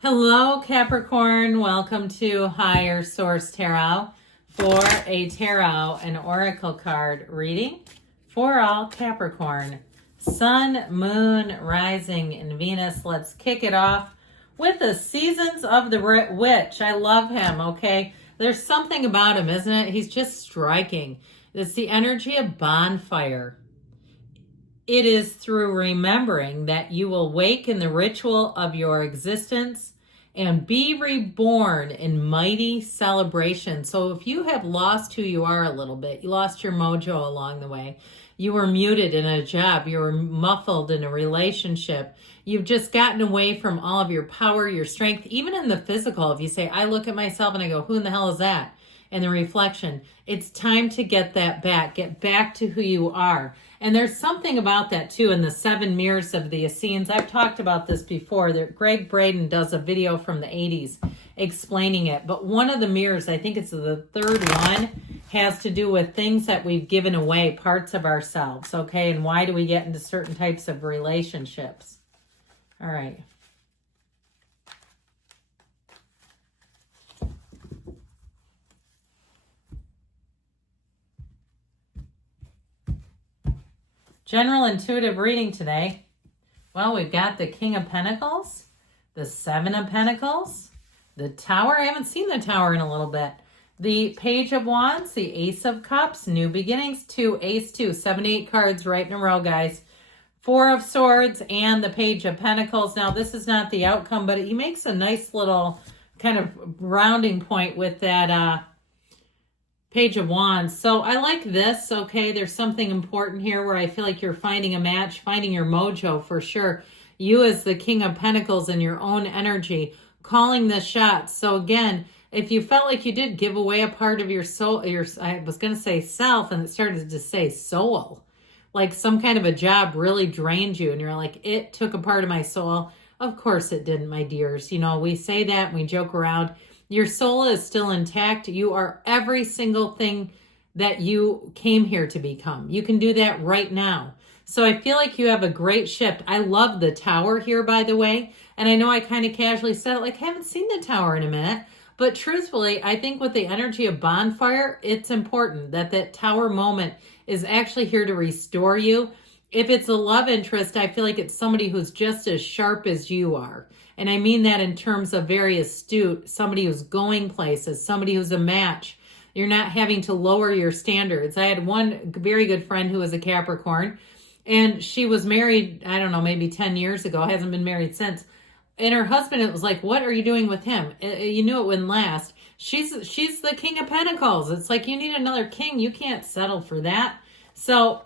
Hello, Capricorn. Welcome to Higher Source Tarot for a tarot and oracle card reading for all Capricorn. Sun, Moon, Rising, and Venus. Let's kick it off with the Seasons of the Witch. I love him, okay? There's something about him, isn't it? He's just striking. It's the energy of bonfire. It is through remembering that you will wake in the ritual of your existence and be reborn in mighty celebration. So if you have lost who you are a little bit, you lost your mojo along the way, you were muted in a job, you were muffled in a relationship, you've just gotten away from all of your power, your strength, even in the physical. If you say, I look at myself and I go, who in the hell is that? And the reflection, it's time to get that back. Get back to who you are. And there's something about that too in the 7 mirrors of the Essenes. I've talked about this before. Greg Braden does a video from the 80s explaining it. But one of the mirrors, I think it's the third one, has to do with things that we've given away, parts of ourselves, okay? And why do we get into certain types of relationships? All right. General intuitive reading today. Well, we've got the King of Pentacles, the 7 of Pentacles, the Tower. I haven't seen the Tower in a little bit. The Page of Wands, the Ace of Cups, New Beginnings, 2, Ace 2, 78 cards right in a row, guys. 4 of Swords and the Page of Pentacles. Now, this is not the outcome, but he makes a nice little kind of rounding point with that Page of Wands. So I like this, okay? There's something important here where I feel like you're finding a match, finding your mojo for sure. You as the King of Pentacles in your own energy, calling the shots. So again, if you felt like you did give away a part of your soul, I was going to say self, and it started to say soul. Like some kind of a job really drained you, and you're like, it took a part of my soul. Of course it didn't, my dears. You know, we say that and we joke around. Your soul is still intact. You are every single thing that you came here to become. You can do that right now. So I feel like you have a great shift. I love the Tower here, by the way. And I know I kind of casually said it, like, I haven't seen the Tower in a minute. But truthfully, I think with the energy of bonfire, it's important that that Tower moment is actually here to restore you. If it's a love interest, I feel like it's somebody who's just as sharp as you are. And I mean that in terms of very astute, somebody who's going places, somebody who's a match. You're not having to lower your standards. I had one very good friend who was a Capricorn, and she was married, I don't know, maybe 10 years ago, hasn't been married since. And her husband, it was like, what are you doing with him? You knew it wouldn't last. She's the King of Pentacles. It's like, you need another king. You can't settle for that. So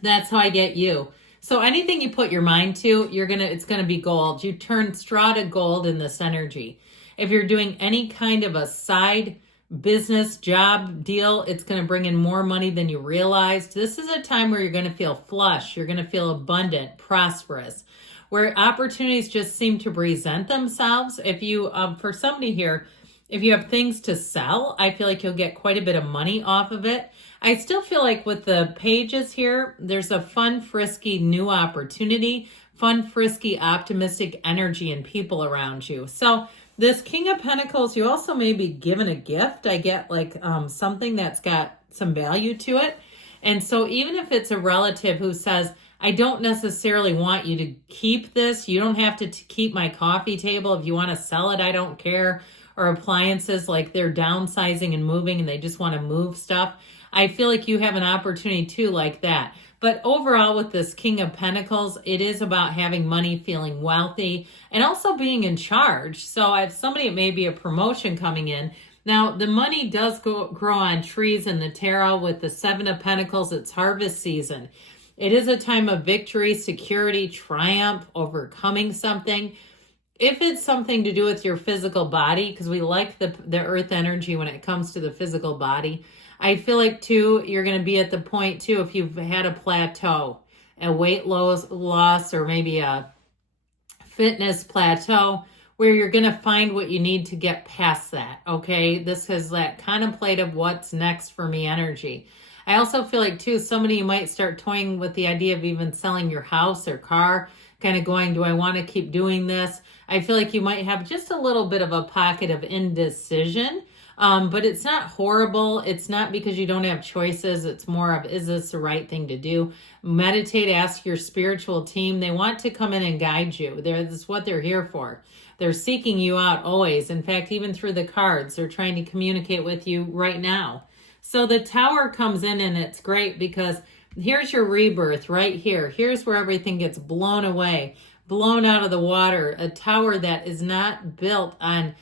that's how I get you. So anything you put your mind to, it's gonna be gold. You turn straw to gold in this energy. If you're doing any kind of a side business job deal, it's gonna bring in more money than you realized. This is a time where you're gonna feel flush. You're gonna feel abundant, prosperous, where opportunities just seem to present themselves. If you, for somebody here, if you have things to sell, I feel like you'll get quite a bit of money off of it. I still feel like with the pages here, there's a fun, frisky, new opportunity, fun, frisky, optimistic energy and people around you. So this King of Pentacles, you also may be given a gift. I get like something that's got some value to it. And so even if it's a relative who says, I don't necessarily want you to keep this. You don't have to keep my coffee table. If you want to sell it, I don't care. Or appliances, like they're downsizing and moving and they just want to move stuff. I feel like you have an opportunity too like that. But overall with this King of Pentacles, it is about having money, feeling wealthy, and also being in charge. So I have somebody, it may be a promotion coming in. Now, the money does grow on trees in the tarot with the 7 of Pentacles. It's harvest season. It is a time of victory, security, triumph, overcoming something. If it's something to do with your physical body, because we like the earth energy when it comes to the physical body, I feel like, too, you're going to be at the point, too, if you've had a plateau, a weight loss, or maybe a fitness plateau, where you're going to find what you need to get past that, okay? This is that contemplative what's next for me energy. I also feel like, too, somebody you might start toying with the idea of even selling your house or car, kind of going, do I want to keep doing this? I feel like you might have just a little bit of a pocket of indecision, but it's not horrible. It's not because you don't have choices. It's more of, is this the right thing to do? Meditate, ask your spiritual team. They want to come in and guide you. This is what they're here for. They're seeking you out always. In fact, even through the cards, they're trying to communicate with you right now. So the Tower comes in and it's great because here's your rebirth right here. Here's where everything gets blown away, blown out of the water. A tower that is not built on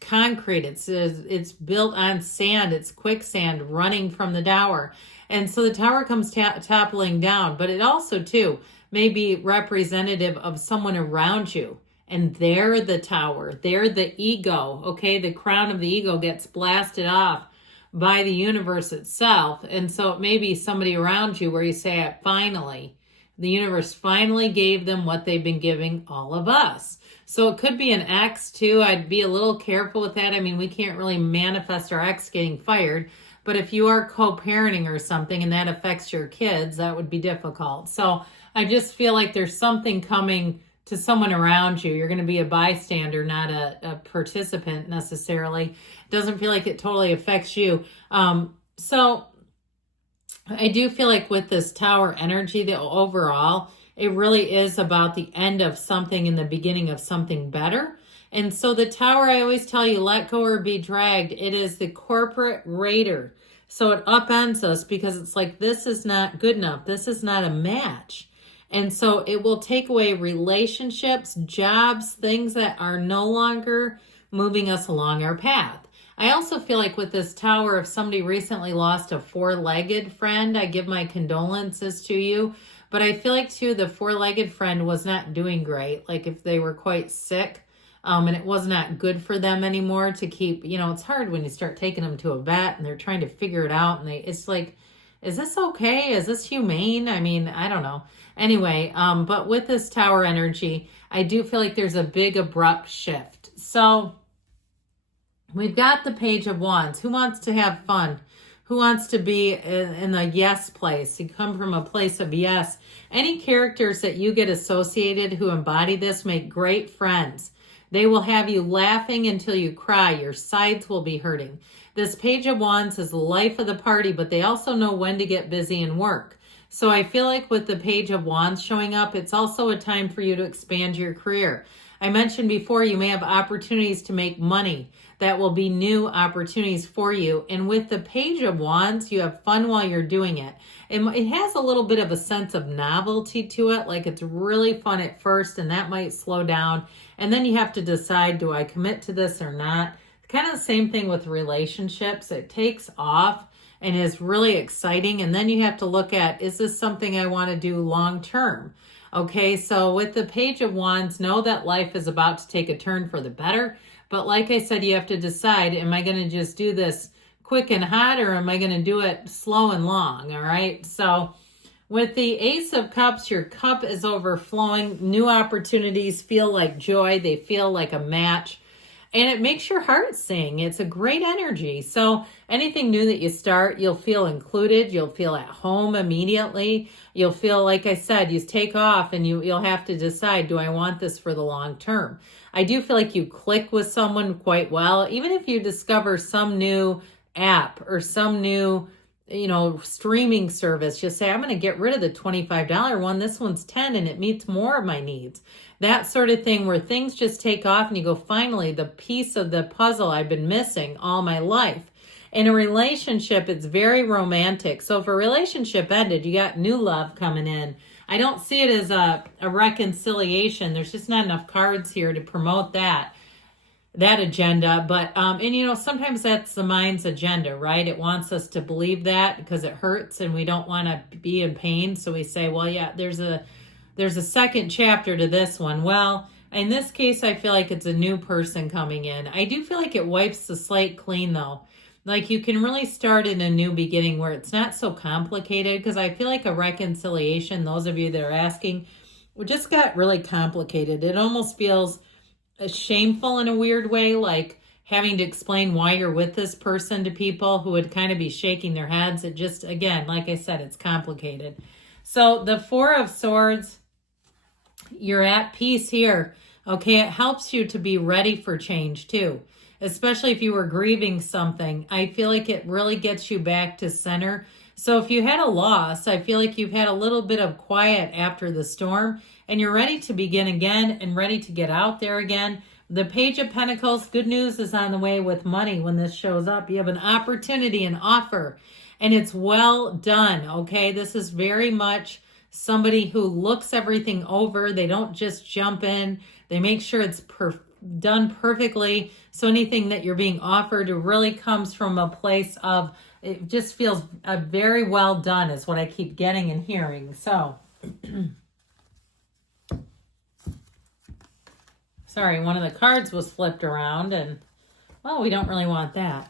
concrete. It's built on sand. It's quicksand running from the tower. And so the tower comes toppling down, but it also too may be representative of someone around you. And they're the tower. They're the ego. Okay, the crown of the ego gets blasted off by the universe itself. And so it may be somebody around you where you say, finally, the universe finally gave them what they've been giving all of us. So it could be an ex too. I'd be a little careful with that. I mean, we can't really manifest our ex getting fired, but if you are co-parenting or something and that affects your kids, that would be difficult. So I just feel like there's something coming to someone around you. You're going to be a bystander, not a participant necessarily. It doesn't feel like it totally affects you. So I do feel like with this Tower energy, the overall, it really is about the end of something and the beginning of something better. And so the Tower, I always tell you, let go or be dragged. It is the corporate raider. So it upends us because it's like, this is not good enough. This is not a match. And so it will take away relationships, jobs, things that are no longer moving us along our path. I also feel like with this Tower, if somebody recently lost a four-legged friend, I give my condolences to you. But I feel like too, the four-legged friend was not doing great. Like if they were quite sick, and it was not good for them anymore to keep, it's hard when you start taking them to a vet and they're trying to figure it out. And it's like, is this okay? Is this humane? I mean, I don't know. Anyway, but with this Tower energy, I do feel like there's a big abrupt shift. So we've got the Page of Wands. Who wants to have fun? Who wants to be in the yes place? You come from a place of yes. Any characters that you get associated who embody this make great friends. They will have you laughing until you cry. Your sides will be hurting. This Page of Wands is the life of the party, but they also know when to get busy and work. So I feel like with the Page of Wands showing up, it's also a time for you to expand your career. I mentioned before, you may have opportunities to make money. That will be new opportunities for you. And with the Page of Wands, you have fun while you're doing it. It has a little bit of a sense of novelty to it. Like it's really fun at first and that might slow down. And then you have to decide, do I commit to this or not? Kind of the same thing with relationships. It takes off and is really exciting. And then you have to look at, is this something I want to do long term? Okay, so with the Page of Wands, know that life is about to take a turn for the better. But like I said, you have to decide, am I going to just do this quick and hot or am I going to do it slow and long? All right, so with the Ace of Cups, your cup is overflowing. New opportunities feel like joy. They feel like a match. And it makes your heart sing. It's a great energy. So anything new that you start, you'll feel included. You'll feel at home immediately. You'll feel, like I said, you take off and you'll have to decide, do I want this for the long term? I do feel like you click with someone quite well. Even if you discover some new app or some new, streaming service, just say, I'm going to get rid of the $25 one. This one's $10 and it meets more of my needs. That sort of thing where things just take off and you go, finally, the piece of the puzzle I've been missing all my life. In a relationship, it's very romantic. So if a relationship ended, you got new love coming in. I don't see it as a reconciliation. There's just not enough cards here to promote that agenda. But, sometimes that's the mind's agenda, right? It wants us to believe that because it hurts and we don't want to be in pain. So we say, well, yeah, there's a second chapter to this one. Well, in this case, I feel like it's a new person coming in. I do feel like it wipes the slate clean, though. Like you can really start in a new beginning where it's not so complicated, because I feel like a reconciliation, those of you that are asking, just got really complicated. It almost feels shameful in a weird way, like having to explain why you're with this person to people who would kind of be shaking their heads. It just, again, like I said, it's complicated. So the Four of Swords You're at peace here. Okay, it helps you to be ready for change too, especially if you were grieving something. I feel like it really gets you back to center. So if you had a loss, I feel like you've had a little bit of quiet after the storm and you're ready to begin again and ready to get out there again. The Page of Pentacles, good news is on the way with money when this shows up. You have an opportunity, an offer, and it's well done, okay? This is very much somebody who looks everything over. They don't just jump in. They make sure it's done perfectly. So anything that you're being offered really comes from a place of, it just feels very well done is what I keep getting and hearing. So, sorry, one of the cards was flipped around and, well, we don't really want that.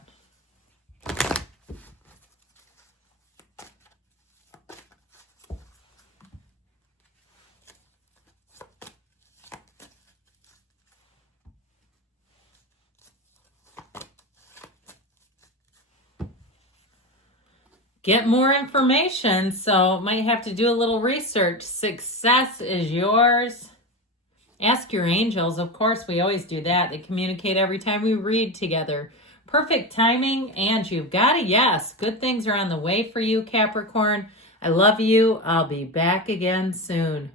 Get more information, so might have to do a little research. Success is yours. Ask your angels. Of course, we always do that. They communicate every time we read together. Perfect timing, and you've got a yes. Good things are on the way for you, Capricorn. I love you. I'll be back again soon.